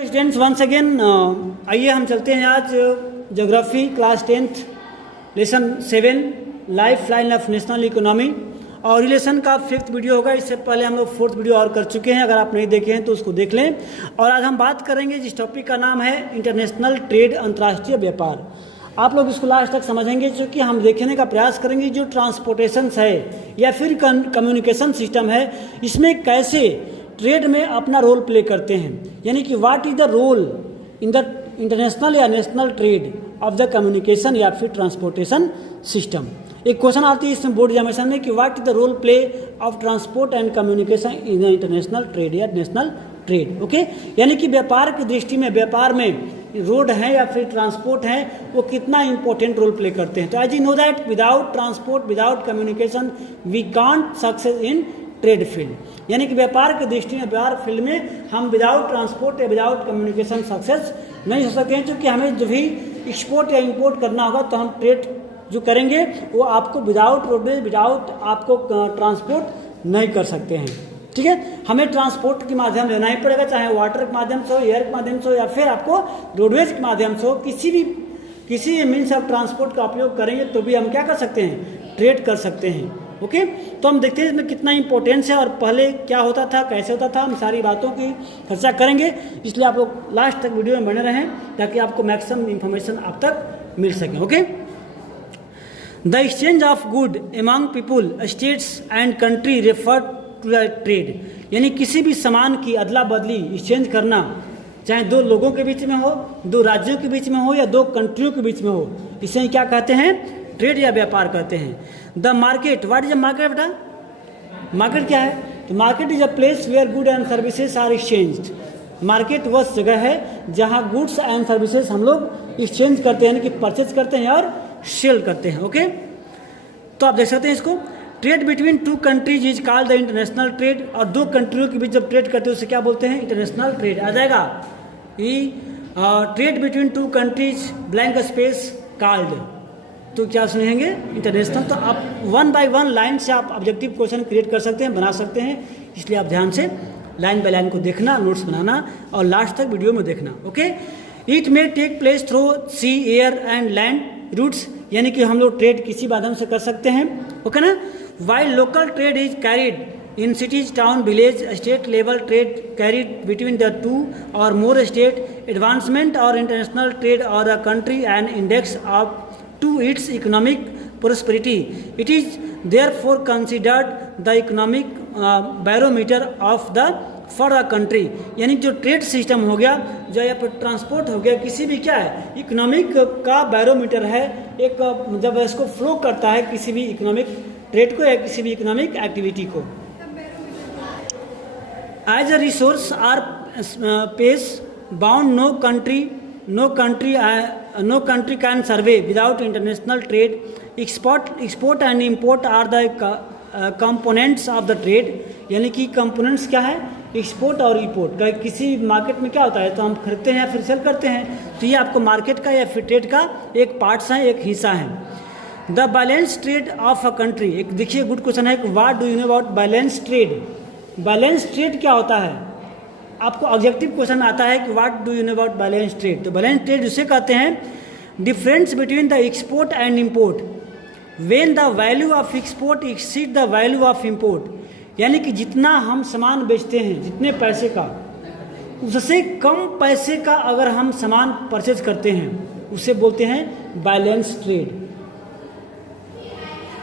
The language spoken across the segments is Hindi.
स्टूडेंट्स वंस अगेन आइए हम चलते हैं आज geography class 10th lesson 7 life line of national economy और रिलेशन का 5th वीडियो होगा। इससे पहले हम लोग 4th वीडियो और कर चुके हैं, अगर आप नहीं देखे हैं तो उसको देख लें। और आज हम बात करेंगे जिस टॉपिक का नाम है इंटरनेशनल ट्रेड, अंतर्राष्ट्रीय व्यापार। आप लोग इसको लास्ट तक समझेंगे क्योंकि हम देखने का प्रयास करेंगे जो ट्रांसपोर्टेशन है या फिर कम्युनिकेशन सिस्टम है, इसमें कैसे ट्रेड में अपना रोल प्ले करते हैं, यानी कि what is the role in the international या national trade of the communication या फिर ट्रांसपोर्टेशन सिस्टम। एक क्वेश्चन आती है इसमें बोर्ड एग्जामिनेशन में कि what is the role play of transport and communication in the international trade या नेशनल ट्रेड। ओके, यानी कि व्यापार की दृष्टि में, व्यापार में रोड है या फिर ट्रांसपोर्ट है, वो कितना इंपॉर्टेंट रोल प्ले करते हैं। तो as you know that without transport, without communication we can't success in trade field, यानी कि व्यापार की दृष्टि में, व्यापार फील्ड में हम विदाउट ट्रांसपोर्ट या विदाउट कम्युनिकेशन सक्सेस नहीं हो सकते हैं। क्योंकि हमें जो भी एक्सपोर्ट या इंपोर्ट करना होगा तो हम ट्रेड जो करेंगे वो आपको विदाउट रोडवेज, विदाउट आपको ट्रांसपोर्ट नहीं कर सकते हैं। ठीक है, हमें ट्रांसपोर्ट के माध्यम लेना ही पड़ेगा, चाहे वाटर के माध्यम से हो, एयर के माध्यम से हो या फिर आपको रोडवेज के माध्यम से हो। किसी मीन्स ऑफ ट्रांसपोर्ट का उपयोग करेंगे तो भी हम क्या कर सकते हैं, ट्रेड कर सकते हैं। ओके, तो हम देखते हैं इसमें कितना इंपॉर्टेंस है और पहले क्या होता था, कैसे होता था, हम सारी बातों की चर्चा करेंगे। इसलिए आप लोग लास्ट तक वीडियो में बने रहें ताकि आपको मैक्सिमम इंफॉर्मेशन आप तक मिल सके। Okay, the exchange of good among people, states and country refer to the trade, यानी किसी भी सामान की अदला बदली, एक्सचेंज करना, चाहे दो लोगों के बीच में हो, दो राज्यों के बीच में हो या दो कंट्रियों के बीच में हो, इसे क्या कहते हैं, ट्रेड या व्यापार कहते हैं। The market, what is a market बेटा? मार्केट क्या है? तो market is a place where good and services are exchanged. Market वह जगह है जहां गुड्स एंड सर्विसेज हम लोग एक्सचेंज करते हैं, यानी कि परचेज करते हैं और सेल करते हैं। ओके, तो आप देख सकते हैं इसको, trade between two countries is called the international trade. और दो कंट्रियों के बीच जब ट्रेड करते हैं उसे क्या बोलते हैं, इंटरनेशनल ट्रेड। आ जाएगा trade between two countries blank space called, तो क्या सुनेंगे, इंटरनेशनल। तो आप 1 by 1 लाइन से आप ऑब्जेक्टिव क्वेश्चन क्रिएट कर सकते हैं, बना सकते हैं। इसलिए आप ध्यान से लाइन बाय लाइन को देखना, नोट्स बनाना और लास्ट तक वीडियो में देखना। Okay, it may take place through sea, air and land routes, यानी कि हम लोग ट्रेड किसी माध्यम से कर सकते हैं। ओके ना, while local trade is carried in cities, town, village, state level trade carried between the two और मोर स्टेट, एडवांसमेंट और इंटरनेशनल ट्रेड और a country and index of to its economic prosperity. It is therefore considered the economic barometer of the for a country, यानी जो ट्रेड सिस्टम हो गया, जो या फिर ट्रांसपोर्ट हो गया, किसी भी क्या है, इकोनॉमिक का बैरोमीटर है। एक जब इसको फ्लो करता है किसी भी इकोनॉमिक ट्रेड को या किसी भी इकोनॉमिक एक्टिविटी को। As a resource are pace bound, no country can survey without international trade. Export and import are the components of the trade, यानी कि components क्या है, एक्सपोर्ट और इंपोर्ट। किसी मार्केट में क्या होता है, तो हम खरीदते हैं या फिर सेल करते हैं, तो ये आपको मार्केट का या फिर ट्रेड का एक पार्ट्स है, एक हिस्सा है। The balance trade of a country, एक देखिए गुड क्वेश्चन है, what do you know about balance trade. Balance trade क्या होता है, आपको ऑब्जेक्टिव क्वेश्चन आता है कि what do you know about balance trade. तो बैलेंस ट्रेड उसे कहते हैं difference between the export and import when the value of export exceed the value of import, यानी कि जितना हम सामान बेचते हैं, जितने पैसे का, उससे कम पैसे का अगर हम सामान परचेज करते हैं उसे बोलते हैं बैलेंस ट्रेड।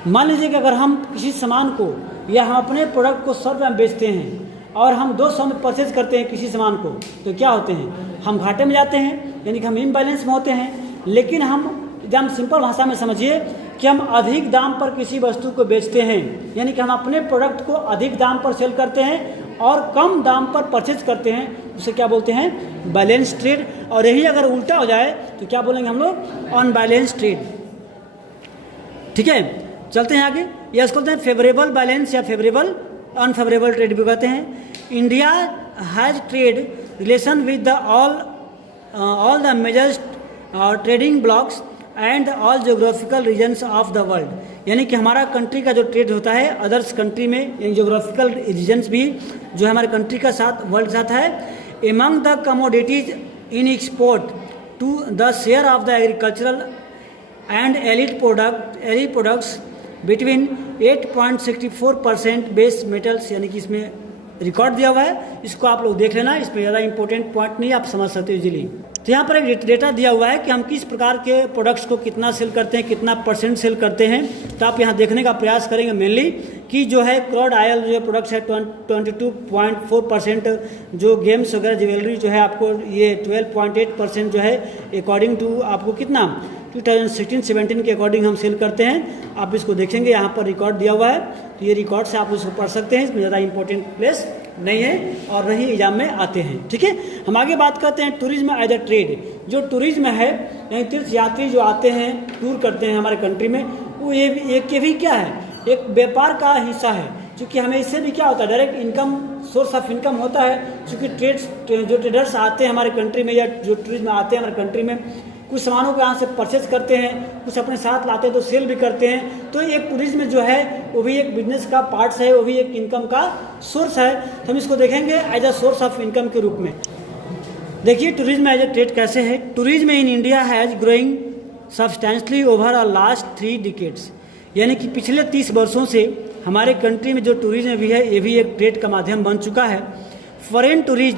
मान लीजिए कि अगर हम किसी सामान को या हम अपने प्रोडक्ट को 100 रुपये में बेचते हैं और हम 200 में परचेज करते हैं किसी सामान को, तो क्या होते हैं, हम घाटे में जाते हैं, यानी कि हम इम्बैलेंस में होते हैं। लेकिन हम एकदम सिंपल भाषा में समझिए कि हम अधिक दाम पर किसी वस्तु को बेचते हैं, यानी कि हम अपने प्रोडक्ट को अधिक दाम पर सेल करते हैं और कम दाम पर परचेज करते हैं, उसे क्या बोलते हैं, बैलेंस ट्रेड। और यही अगर उल्टा हो जाए तो क्या बोलेंगे हम लोग, अनबैलेंस ट्रेड। ठीक है, चलते हैं आगे। या इसको बोलते हैं फेवरेबल बैलेंस या फेवरेबल अनफेवरेबल ट्रेड भी कहते हैं। India has trade relation with the all the major trading blocs and all geographical regions of the world, यानी कि हमारा कंट्री का जो ट्रेड होता है अदर्स कंट्री में, यानी जोग्राफिकल रीजन्स भी जो है हमारे कंट्री का साथ, वर्ल्ड के साथ है। Among the commodities in export to the share of the agricultural and allied products between 8.64% base metals, यानी कि इसमें रिकॉर्ड दिया हुआ है, इसको आप लोग देख लेना, इसमें ज़्यादा इंपॉर्टेंट पॉइंट नहीं, आप समझ सकते हो इजीली। तो यहाँ पर एक डेटा दिया हुआ है कि हम किस प्रकार के प्रोडक्ट्स को कितना सेल करते हैं, कितना परसेंट सेल करते हैं। तो आप यहाँ देखने का प्रयास करेंगे मेनली कि जो है क्रूड ऑयल जो प्रोडक्ट्स है 22.4%, जो गेम्स वगैरह ज्वेलरी जो है आपको ये 12.8% जो है अकॉर्डिंग टू आपको कितना 2016-17 के अकॉर्डिंग हम सेल करते हैं। आप इसको देखेंगे, यहाँ पर रिकॉर्ड दिया हुआ है, तो ये रिकॉर्ड से आप उसको पढ़ सकते हैं, इसमें ज़्यादा इंपॉर्टेंट प्लेस नहीं है और नहीं एग्जाम में आते हैं। ठीक है, हम आगे बात करते हैं टूरिज्म एज अ ट्रेड। जो टूरिज्म है यानी तीर्थ यात्री जो आते हैं टूर करते हैं हमारे कंट्री में, वो ये भी क्या है, एक व्यापार का हिस्सा है, क्योंकि हमें इससे भी क्या होता है direct income, source of income होता है। क्योंकि जो ट्रेडर्स आते हैं हमारे कंट्री में या जो टूरिज्म आते हैं हमारे कंट्री में, कुछ सामानों को यहाँ से परचेज करते हैं, कुछ अपने साथ लाते हैं तो सेल भी करते हैं। तो एक टूरिज्म जो है वो भी एक बिजनेस का पार्ट्स है, वो भी एक इनकम का सोर्स है। तो हम इसको देखेंगे as a source of income के रूप में। देखिए टूरिज्म एज ए ट्रेड कैसे है। Tourism in India has growing substantially over a last 3 decades, यानी कि पिछले 30 वर्षों से हमारे कंट्री में जो टूरिज्म भी है ये भी एक ट्रेड का माध्यम बन चुका है। फॉरेन टूरिस्ट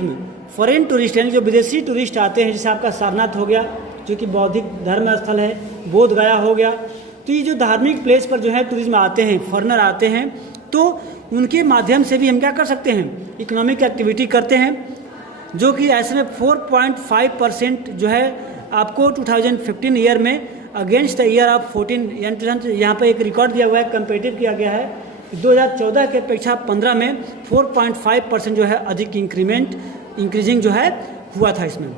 यानी जो विदेशी टूरिस्ट आते हैं, जैसे आपका सारनाथ हो गया जो कि बौद्धिक धर्म स्थल है, बोध गया हो गया, तो ये जो धार्मिक प्लेस पर जो है टूरिज्म आते हैं, फॉरेनर आते हैं, तो उनके माध्यम से भी हम क्या कर सकते हैं, इकोनॉमिक एक्टिविटी करते हैं, जो कि ऐसे में 4.5% जो है आपको 2015 ईयर में अगेंस्ट द ईयर ऑफ 14, यानी यहाँ पर एक रिकॉर्ड दिया हुआ है, कंपेरेटिव किया गया है 2014 के अपेक्षा 15 में 4.5% जो है अधिक इंक्रीजिंग जो है हुआ था इसमें,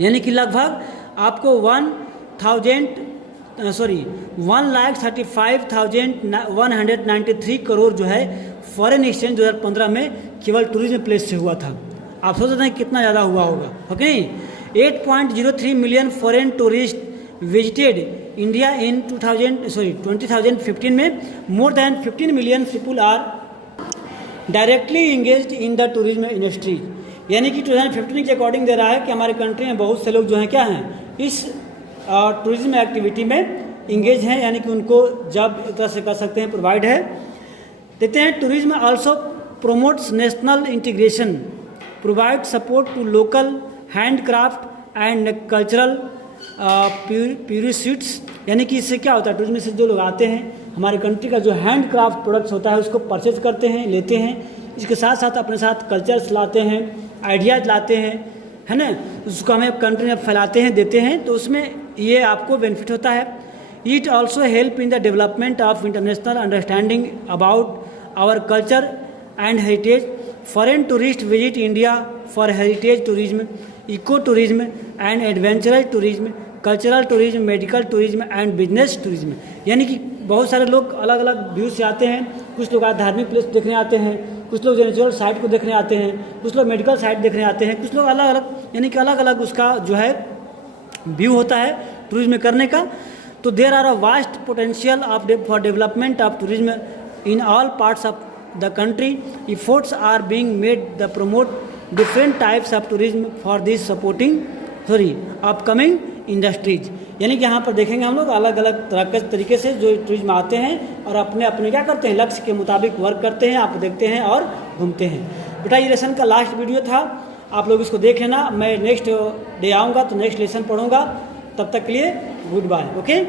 यानी कि लगभग आपको 1,35,193 करोड़ जो है फॉरेन एक्सचेंज 2015 में केवल टूरिज्म प्लेस से हुआ था। आप सोच सकते हैं कितना ज़्यादा हुआ होगा, okay. 8.03 million foreign tourist visited India in 2015 में। More than 15 million people are directly engaged in the tourism industry, यानी कि 2015 के अकॉर्डिंग दे रहा है कि हमारे कंट्री में बहुत से लोग जो हैं क्या हैं, इस टूरिज्म एक्टिविटी में इंगेज हैं, यानी कि उनको जॉब एक तरह से कर सकते हैं, प्रोवाइड है। देखते हैं tourism also promotes national integration, provide support to local handcraft and cultural pursuits, यानी कि इससे क्या होता है, टूरिज्म से जो लोग आते हैं हमारे कंट्री का जो हैंडक्राफ्ट प्रोडक्ट्स होता है उसको परचेज करते हैं, लेते हैं, इसके साथ साथ अपने साथ कल्चर्स लाते हैं, आइडियाज़ लाते हैं, है ना, उसको हमें कंट्री में फैलाते हैं, देते हैं, तो उसमें ये आपको बेनिफिट होता है। It also help in the development of international understanding about our culture and heritage. Foreign tourist visit India for heritage tourism, eco tourism and adventurous tourism, cultural tourism, medical tourism and business tourism, यानी कि बहुत सारे लोग अलग अलग व्यू से आते हैं। कुछ लोग धार्मिक प्लेस देखने आते हैं, कुछ लोग नेचुरल साइट को देखने आते हैं, कुछ लोग मेडिकल साइट देखने आते हैं, कुछ लोग अलग अलग, यानी कि अलग अलग उसका जो है व्यू होता है टूरिज्म करने का। तो there are a vast potential for development of tourism in all parts of the country. Efforts are being made the promote different types of tourism for this supporting upcoming industries, यानी कि यहाँ पर देखेंगे हम लोग अलग अलग तरह के तरीके से जो टूरिज्म आते हैं और अपने अपने क्या करते हैं, लक्ष्य के मुताबिक वर्क करते हैं, आप देखते हैं और घूमते हैं। बेटा ये लेसन का लास्ट वीडियो था, आप लोग इसको देख लेना। मैं नेक्स्ट डे आऊँगा तो नेक्स्ट लेसन पढ़ूँगा, तब तक के लिए गुड बाय, ओके।